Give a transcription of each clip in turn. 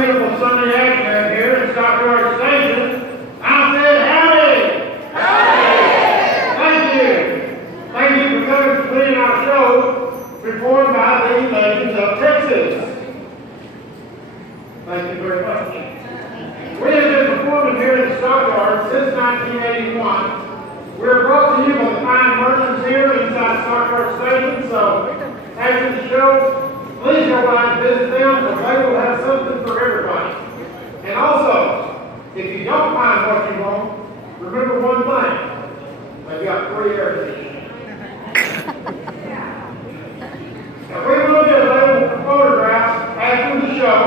beautiful Sunday afternoon here at Stockyards Station. I said howdy! Howdy! Thank you. Thank you for coming to see our show performed by the Legends of Texas. Thank you very much. We have been performing here at the Stockyards since 1981. We're brought to you by the fine merchants here inside Stockyards Station, so after the show, please go by and visit them, because they will have something for everybody. And also, if you don't find what you want, remember one thing. They've got free air conditioning. Now, we will get available for photographs after the show,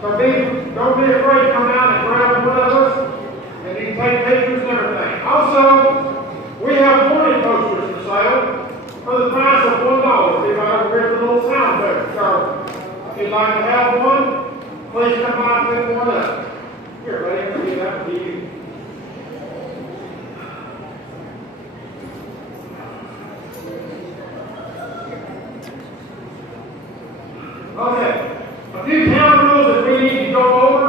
so don't be afraid to come out and grab one of us, and you can take pictures and everything. Also, we have warning posters for sale for the price of $1. If I over here the little sound booth. So if you'd like to have one, please come by and pick one up. Here, buddy, I'm going to give that to you. Okay. A few town rules that we need to go over.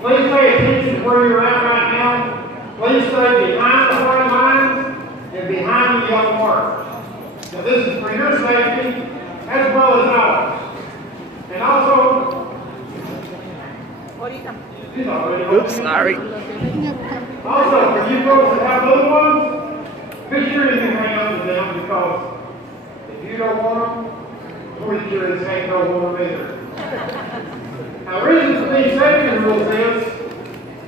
Please pay attention to where you're at right now. Please stay behind the white lines and behind the yellow markers. Now this is for your safety as well as ours. And also, oops, sorry. Also, for you folks that have little ones, be sure you hang on to them, because if you don't want them, pretty sure this ain't no want them either. Now the reason for these safety rules is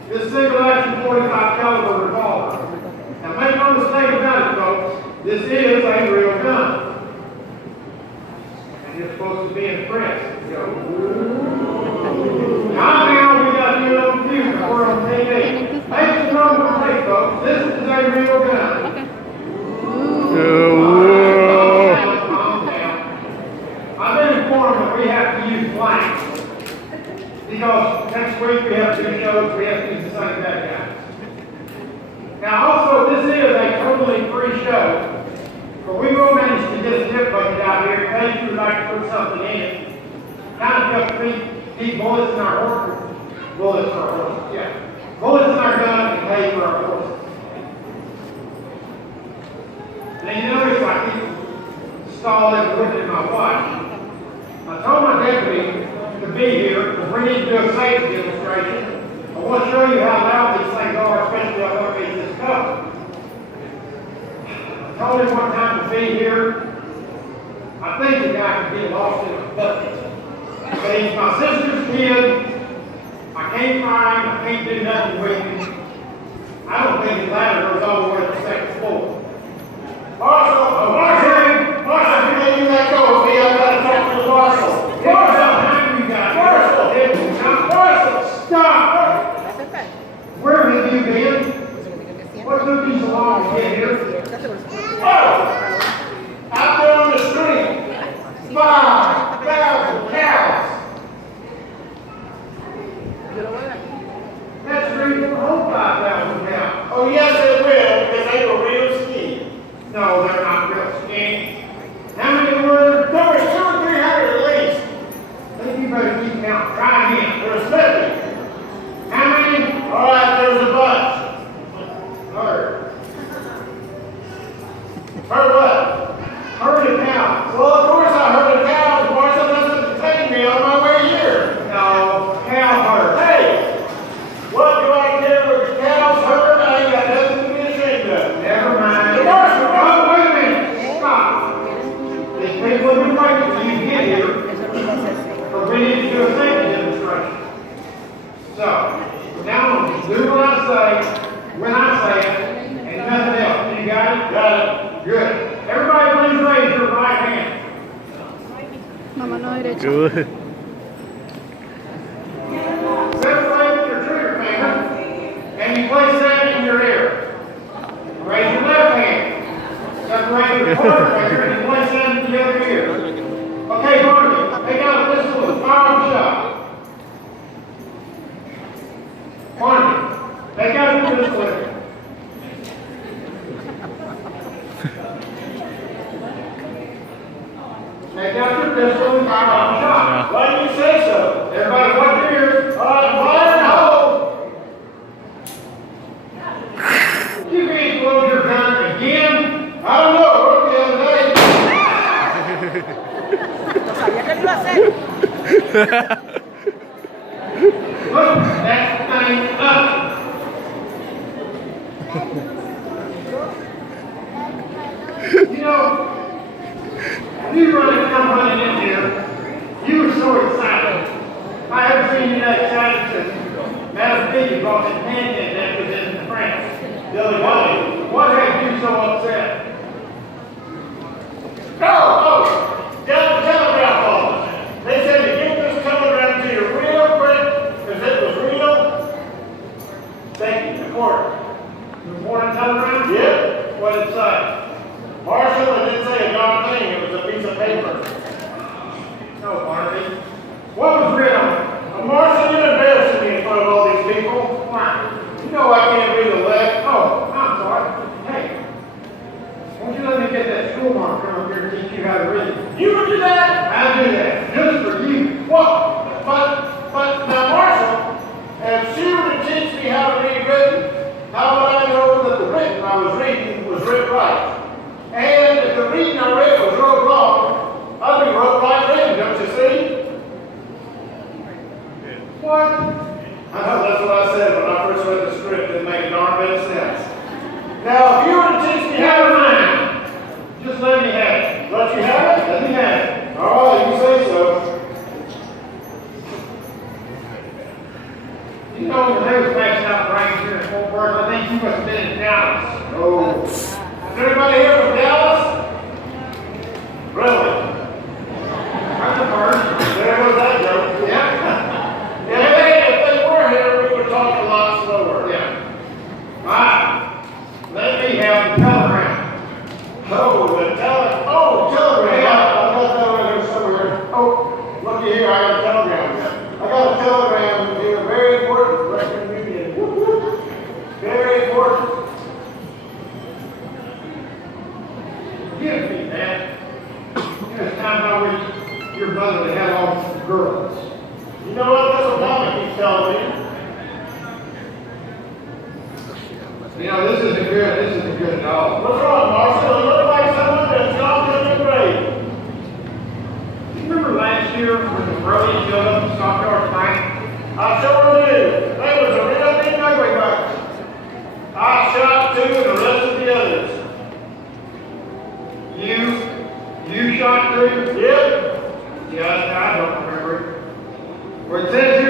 this single action 45 caliber revolver. Now make no mistake about it, folks. This is a real gun. And you're supposed to be impressed. Go. Now we got to do it on cue because we're on TV. Make some room for me, folks. This is a real gun. Okay. Calm down. I've been informed that we have to use blanks. Because next week we have 2 shows, we have to use the same bad guys. Now also, this is a totally free show. But we will manage to get a tip bucket out here in case you would like to put something in it. Kind of just keep bullets in our horses. Bullets in our horses, yeah. Bullets in our gun and hay for our horses. Now you notice I keep stalling and looking at my watch. I told my deputy to be here because we need to do a safety demonstration. I want to show you how loud these things are, especially on underneath this cover. I told him one time to be here. I think the guy could get lost in a bucket. But he's my sister's kid. I can't find him. I can't do nothing with him. I don't think his ladder goes all the way to the second floor. Marshal, if you let go of me, I've got to talk to the marshal. Marshal, how many you got? Marshal, stop! That's okay. Where have you been? What took you so long to get here? Out there on the street, 5,000 cows. That street will hold 5,000 cows. Oh, yes, it will, because they were real skinny. No, they're not real skinny. How many were there? There was 200 or 300 at least. I think you better keep counting. Try again. There was 50. How many? All right, there was a bunch. Heard. Heard what? Herd of cows. Well, of course I heard the cows. Marshal doesn't take me on my way here. No, cow herd. Hey, what do I care what the cows heard? I ain't got nothing to be ashamed of. Never mind. The marshal, Oh, wait a minute. Stop. These people have been waiting till you get here. So we need to do a safety demonstration. So, from now on, just do what I say, when I say it, and nothing else. You got it? Got it. Good. Everybody please raise your right hand. La mano derecha. Good. Separate your trigger finger, and you place that in your ear. Raise your left hand. Separate your forefinger, and you place that in the other ear. Okay, Barney, take out a pistol and fire the shot. Barney, take out your pistol. Take out your pistol and fire off the shot. Why do you say so? Everybody, watch your Put that thing up. You know, you come running in here, you were so excited. I haven't seen you that excited since Madam Piggy brought his pancake after this in France. The other day. What had you so upset? Oh, down the telegraph office. They said to get this telegram to you real quick, because it was real. Thank you, the court. The morning telegram? Yep. What did it say? Marshall, it didn't say a darn thing. It was a piece of paper. No, Barnaby. What was written on it? Marshall, you're embarrassing me in front of all these people. Why? You know I can't read the left. Oh, I'm sorry. Hey, won't you let me get that school mark come up here and teach you how to read? You would do that? I'll do that, just for you. What? But now, Marshall, if she were to teach me how to read written, how would I know that the written I was reading was written right? And if the reading I read was wrote wrong, I'd be wrote right written, don't you see? What? I know that's what I said when I first read the script. It didn't make a darn bit of sense. Now, if you were to teach me how Never to read, mind. Just let me have it. let you have it? Let me have it. All right, you say so. You know, when they was passing out brains here in Fort Worth, I think you must have been in Dallas. Oh. Is anybody here from Dallas? Really? I'm the first. There goes that joke. Yeah. If they were here, we would talk a lot slower. Yeah. All right. Let me have the telegram. Telegram. I got that right here somewhere. Oh, looky here, I got a telegram. I got a telegram here, very important, Western Union. Very important. Give me that. It's time I wish your brother would have all the girls. You know what? That's what Mama keeps telling me. You know, this isn't good at all. What's wrong, Marshall? You look like someone that's dropped in the grave. Do you remember last year when the Brody showed up at Stockyards fight? I sure do. They was a real big ugly bunch. I shot two and the rest of the others. You shot too? Yep. Yeah, I don't remember it. Well, it says